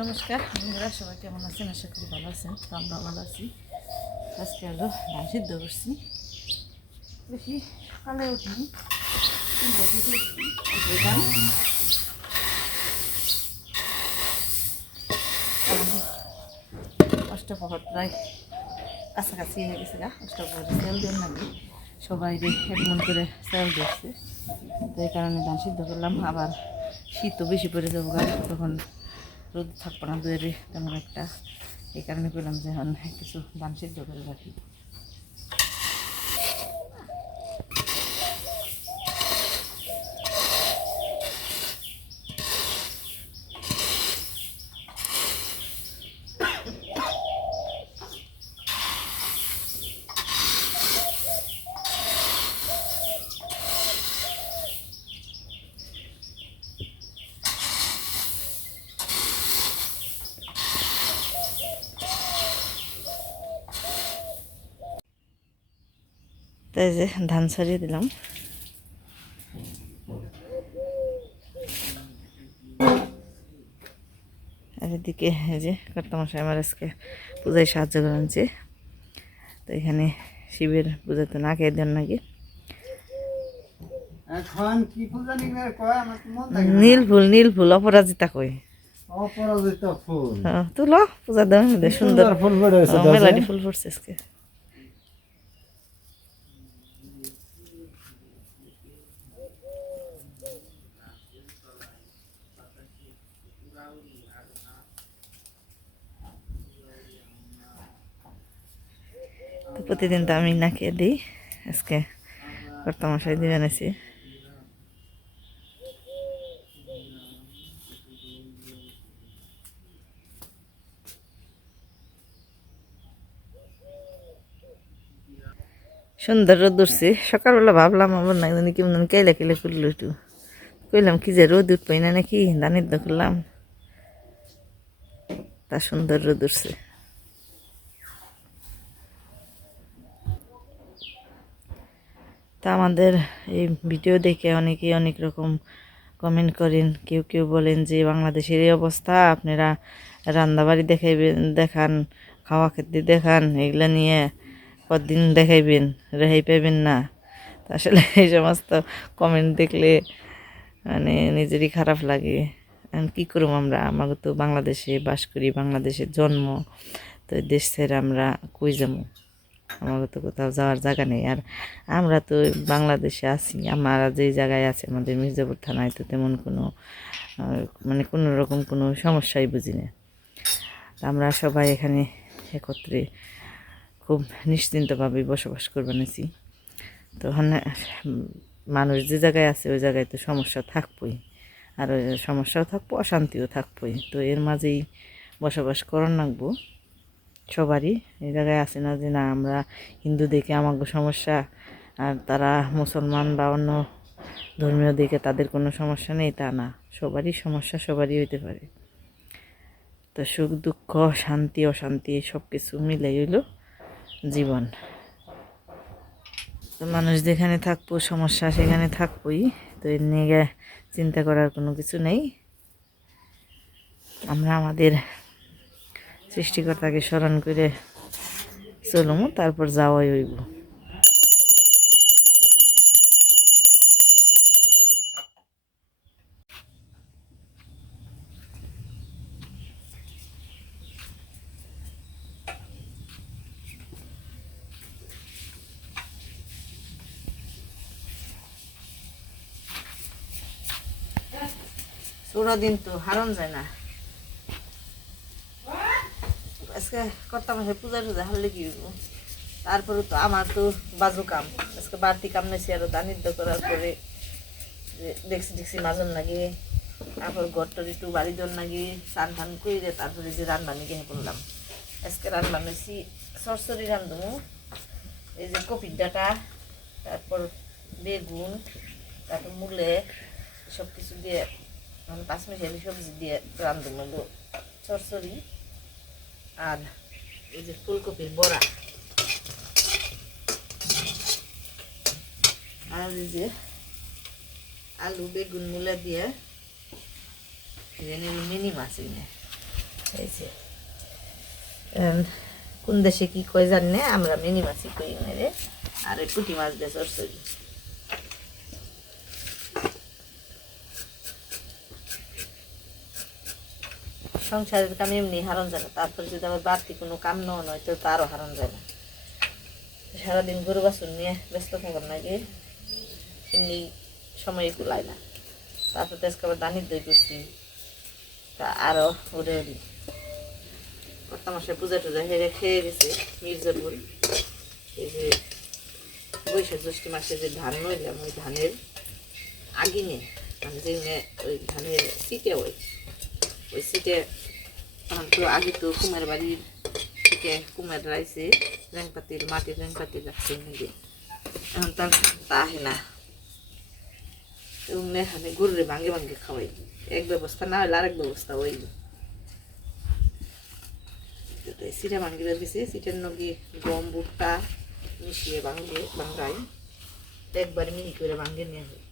নমস্কার বন্ধুরা, সবাই কেমন আছেন? আশা করি ভালো আছেন। তো আমরা ভালো আছি। আজকে হলো ধান সিদ্ধ করছি। বেশি সকালে উঠিনি, 3টার দিকে উঠলাম। অষ্টপ্রহর প্রায় কাছাকাছি হয়ে গেছে গা। অষ্টপ্রহরে সেল দেন নাকি সবাই এক মন করে সেল দিচ্ছে। তো এই কারণে ধান সিদ্ধ করলাম। আবার শীতও বেশি পড়ে যাবো গা, তখন রোদ থাকবো না দুয়ারে তেমন একটা। এই কারণে করলাম যে এখন কিছু ধান সিদ্ধ করে রাখি। তাই যে ধান ছাড়িয়ে দিলাম। আর এদিকে এই যে কর্তামশাই আমার আজকে পূজায় সাহায্য করে আনছে। তো এখানে শিবের পূজা তো না খেয়ে দেন নাকি নীল ফুল, নীল ফুল অপরাজিতা কই অপরাজিতা ফুল তুলো পূজা দেওয়া সুন্দর ফুল বেড়েছে মেলাডি ফুল ফুটছে আজকে। তো প্রতিদিন তো আমি না খেয়ে দিই, আজকে কর্তামশাই দিয়ে আনেছি। সুন্দর রোদ উঠছে। সকালবেলা ভাবলাম আমার না জানি কেমন কেলে কেলে করলো, একটু কইলাম কি যে রোদ উঠপাই না নাকি, দানির দা করলাম তা সুন্দর রোদ উঠছে। তা আমাদের এই ভিডিও দেখে অনেকেই অনেক রকম কমেন্ট করেন। কেউ কেউ বলেন যে বাংলাদেশের এই অবস্থা, আপনারা রান্নাবাড়ি দেখান, খাওয়া খেতে দেখান, এগুলা নিয়ে কতদিন দেখাইবেন, রেহাই পাইবেন না। আসলে এই সমস্ত কমেন্ট দেখলে মানে নিজেরই খারাপ লাগে। কী করব আমরা, আমাকে তো বাংলাদেশে বাস করি, বাংলাদেশের জন্ম। তো দেশ ছেড়ে আমরা কই যাবো? আমাকে তো কোথাও যাওয়ার জায়গা নেই। আর আমরা তো বাংলাদেশে আছি, আমরা যেই জায়গায় আছে আমাদের মির্জাপুর থানায়, তো তেমন কোনো মানে কোনো রকম কোনো সমস্যাই বুঝি না। আমরা সবাই এখানে একত্রে খুব নিশ্চিন্তভাবে বসবাস করে বানিয়েছি। তো ওখানে মানুষ যে জায়গায় আছে ওই জায়গায় তো সমস্যা থাকবই, আর সমস্যাও থাকবো, অশান্তিও থাকবই। তো এর মাঝেই বসবাস করার লাগবো সবারই। এই জায়গায় আছে না যে না আমরা হিন্দু দেখে আমাকে সমস্যা, আর তারা মুসলমান বা অন্য ধর্মীয় দিকে তাদের কোনো সমস্যা নেই, তা না। সবারই সমস্যা সবারই হইতে পারে। তো সুখ দুঃখ শান্তি অশান্তি সব কিছু মিলাই হইল জীবন। তো মানুষ যেখানে থাকবো সমস্যা সেখানে থাকবোই। তো এর নিয়ে চিন্তা করার কোনো কিছু নেই। আমরা আমাদের সৃষ্টিকর্তাকে স্মরণ করে চলুম, তারপর যাওয়াই হইব। পুরো দিন তো হারন যায় না। আজকে করতাম পূজা টুজা হারলে কি হইব? তারপরে তো আমার তো বাজু কাম, আজকে বাড়তি কাম নেছি। আরো দানিদ্য করার পরে দেখছি মাজন লাগে, তারপর ঘরটর একটু বাড়ি জন লাগে, স্নান টান করে তারপরে যে রান্নানি গিয়ে করলাম। আজকে রান্না নেছি সরসরি রান্ধবো। এই যে কপির ডাটা, তারপর বেগুন, তারপর মূলে সব কিছু দিয়ে পাঁচমিশালি সবজি দিয়ে রান্ধবো সরসরি। আর এই যে ফুলকপির বড়া, আর এই যে আলু বেগুন মূলা দিয়ে মিনি মাছ। এই যে কোন দেশে কি কয় জানি না, আমরা মিনি মাছই কই মেরে, আর এই পুঁটি মাছ দিয়ে চড়ছড়ি। সংসারের কাম এমনি হারণ যায় না, তারপরে যদি আবার বাড়তি কোনো কাম নেওয়া নয় তো আরও হারণ যায় না। সারাদিন গরু বাছুর নিয়ে ব্যস্ত থাকার নাকি এমনি সময় কুলায় না। তারপর তো আজকে আবার দানির দই করছি, তা আরও উড়ে উড়ি কর্তা মাসে পূজা টুজা হেরে খেয়ে গেছে মির্জাপুর। এই যে বৈশাখ জ্যৈষ্ঠ মাসে যে ধান নইলাম, ওই ধানের আগিনে মানে যেমনি ওই ধানের সিটে ওই সিটে তো আগে তো কুমের বাড়ির থেকে কুমের রাইছে রেংপাতির মাটির রেংপাতির রাখছে নাকি, এখন তার তাহে না এমনি এখানে গরুরে ভাঙ্গে ভাঙ্গে খাওয়াই, এক ব্যবস্থা না হলে আরেক ব্যবস্থা ওই সিটা ভাঙ্গি বের গেছে, সিটের নগে গম ভুট্টা মিশিয়ে ভাঙ্গাই একবার মিহি করে ভাঙ্গে নিয়ে হয়।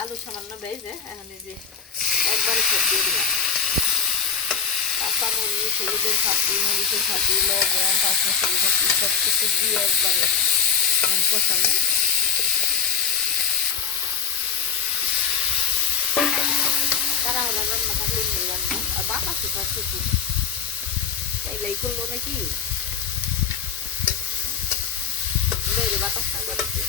আলু সামান্য বেজে এখন এই যে একবারে সব দিয়ে দিলাম, কাঁচা মরিচ, হলুদের ফাঁকি, মরিচের ফাঁকি, লবণ, পাঁচমশালি ফাঁকি সব কিছু দিয়ে একবারে কষানো। তারা হলো রান্না থাকলে নিয়ে রান্না আর বাতাসে পাচ্ছে খুব তাইলাই করলো নাকি বাতাস না বাড়িতে।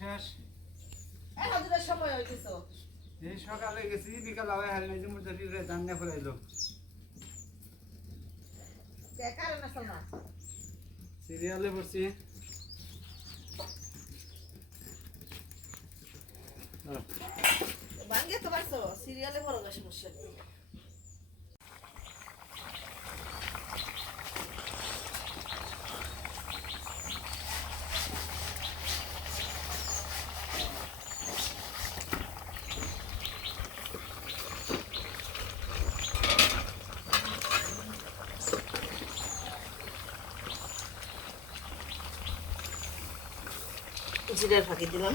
শেষ সময় হইতেছ এই সকালে গেছি বিকাল আবার হারিয়ে যে মুদ্রা দিয়ে ধান নিয়ে ফেলে এলো সিরিয়ালে পড়ছি। ভাঙ্গে তো পারছো সিরিয়ালে বড় সমস্যা নেই। জিরার ফাঁকি দিলাম,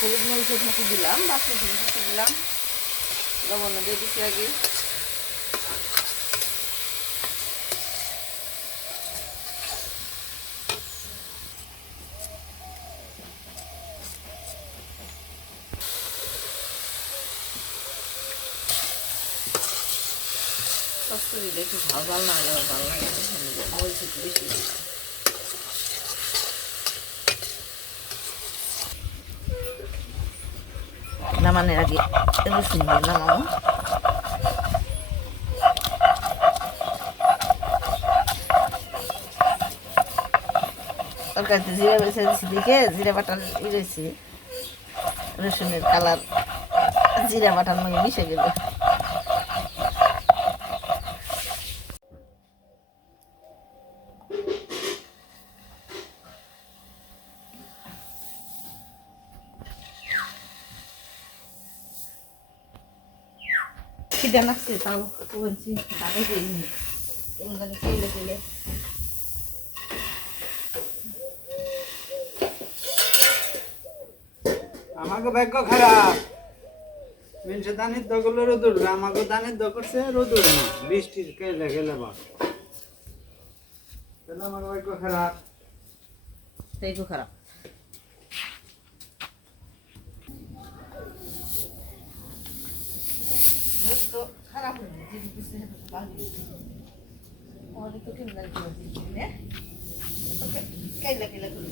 হলুদ মরিচের ফাঁকি দিলাম, বাসমতি ফাঁকি দিলাম, লবণ দিয়ে দিচ্ছি আগে। কস্তুরি একটু ঝাল ঝাল না হলে ভালো লাগে, মরিচ একটু বেশি দিলাম। নামানোর আগে রসুন দিয়ে নামাবো। তরকারিতে জিরা বেছে দিচ্ছি দেখে জিরা বাটার রয়েছে, রসুনের কালার জিরা বাটার সঙ্গে মিশে গেল। খিদে লাগছে তাও বলছি তাদের খেলে খেলে আমাকে ভাগ্য খারাপ, মানুষের দানের দখলে রোদ উঠবে, আমাকে দানের দখলছে রোদ উঠবে না, বৃষ্টি গেলে গেলে বা তাহলে আমার ভাগ্য খারাপ। তাই তো খারাপ। তো খারাপ হয়ে তো কেলা কেলা করে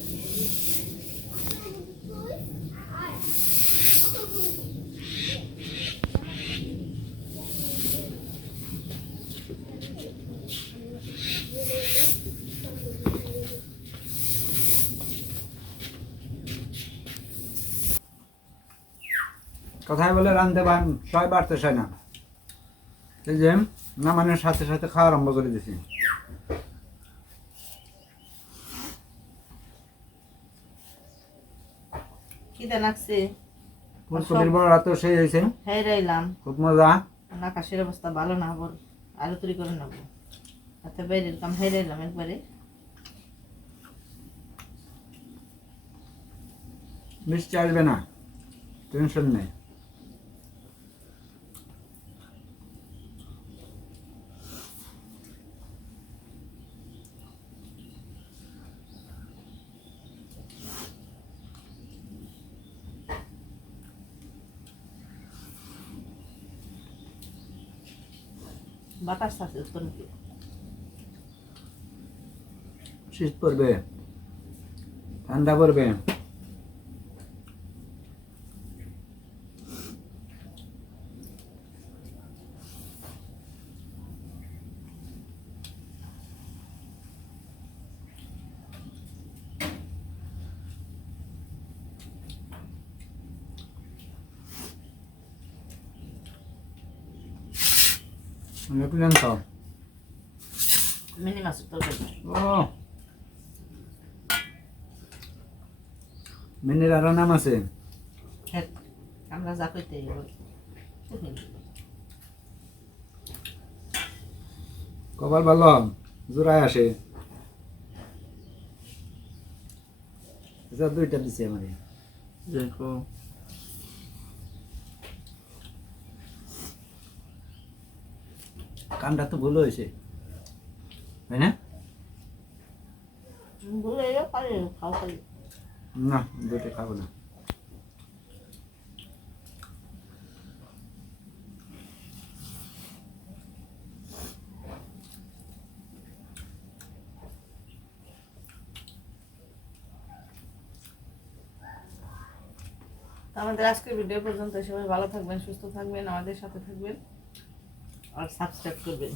কথায় বলে রাঁধতে সবাই বাড়তে চায় না, এই যে নামানোর সাথে সাথে খাওয়া আরম্ভ করে দিছি। খিদে লাগছে, ফুলকপির বড়া তো সেই হয়েছে, হ্যাঁ রাইলাম। খুব মজা। আকাশের অবস্থা ভালো না, বল আরো তৈরি করে নেবো। আচ্ছা বাইরের কাম হ্যাঁ রাইলাম একবারে। মিষ্টি আসবে না, টেনশন নেই। বাতাস আছে উত্তর মুখে। শীত পড়বে, ঠান্ডা পড়বে, দেখলেন তো। মিনি মাছের তরকারি। ও মিনির আরো নাম আছে। হ্যাঁ আমরা যা করতে কপাল ভালো, জোড়ায় আসে। দুইটা দিছি আমার, দেখো কানটা তো ভুল হয়েছে, তাই না? না দুটো খাবো না। আমাদের আজকের ভিডিও পর্যন্ত, সবাই ভালো থাকবেন, সুস্থ থাকবেন, আমাদের সাথে থাকবেন আর সাবস্ক্রাইব করবেন।